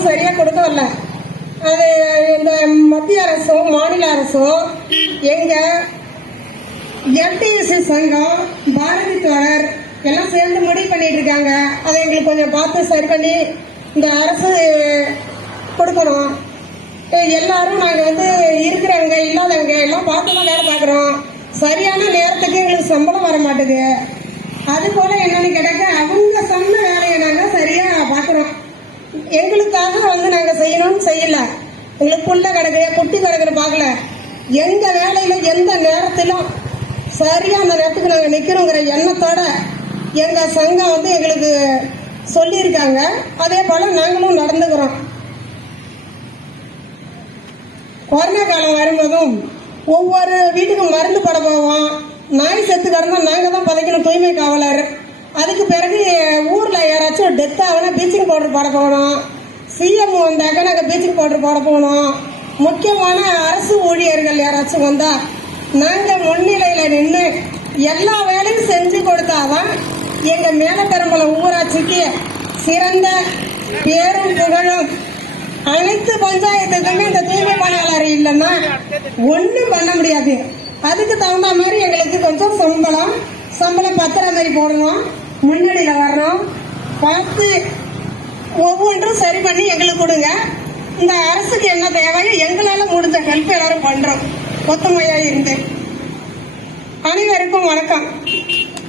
சம்பளம் சரியா கொடுக்க வரல. அது இந்த மத்திய அரசும் மாநில அரசும் எங்க என்டிஎஸ்சி சங்கம், பாரதி தோழர் எல்லாம் சேர்ந்து முடிவு பண்ணிட்டு இருக்காங்க. அதை எங்களுக்கு கொஞ்சம் பார்த்து சரி பண்ணி இந்த அரசு கொடுக்கணும். எல்லாரும் நாங்க இருக்கிறவங்க இல்லாதவங்க எல்லாம் பார்த்துதான் வேலை பார்க்குறோம். சரியான நேரத்துக்கு எங்களுக்கு சம்பளம் வர மாட்டேது. அது போல என்னன்னு கேட்டாக்க அவங்க சொன்ன வேலையை நாங்க சரியா பார்க்குறோம். எங்களுக்காக நாங்க செய்யணும்னு செய்யல. எங்களுக்கு புள்ள கிடக்கு குட்டி கிடக்குற பார்க்கல. எங்க வேலையில எந்த நேரத்திலும் சரியா அந்த நேரத்துக்கு நாங்க நிக்கணுங்கிற எண்ணத்தோட எங்க சங்கம் எங்களுக்கு சொல்லியிருக்காங்க. அதே போல நாங்களும் நடந்துக்கிறோம். கொரோனா காலம் வரும்போதும் ஒவ்வொரு வீட்டுக்கும் மருந்து போட போவோம். நாய் செத்து கிடந்தா நாங்க தான் பதைக்கணும், தூய்மை காவலர். அதுக்கு பிறகு ஊர்ல யாராச்சும் டெத் ஆகுனா பீச்சிங் பவுடர் போட போகணும். சிஎம் வந்தாக்க நாங்க பீச்சிங் பவுடர் போட போகணும். முக்கியமான அரசு ஊழியர்கள் யாராச்சும் வந்தா நாங்க முன்னிலையில நின்று எல்லா வேலையும் செஞ்சு கொடுத்தாதான் எங்க மேலப்பெரும்பலம் ஊராட்சிக்கு சிறந்த பேரும் புகழும். அனைத்து பஞ்சாயத்துக்குமே இந்த தூய்மை பணியாளர் இல்லைன்னா ஒன்றும் பண்ண முடியாது. அதுக்கு தகுந்த மாதிரி எங்களுக்கு கொஞ்சம் சம்பளம் பத்திரம் மாதிரி போடணும், முன்னணியில வரணும். பார்த்து ஒவ்வொன்றும் சரி பண்ணி எங்களுக்கு கொடுங்க. இந்த அரசுக்கு என்ன தேவையோ எங்களால முடிஞ்ச ஹெல்ப் எல்லாரும் பண்றோம். ஒத்துமையா இருந்து அனைவருக்கும் வணக்கம்.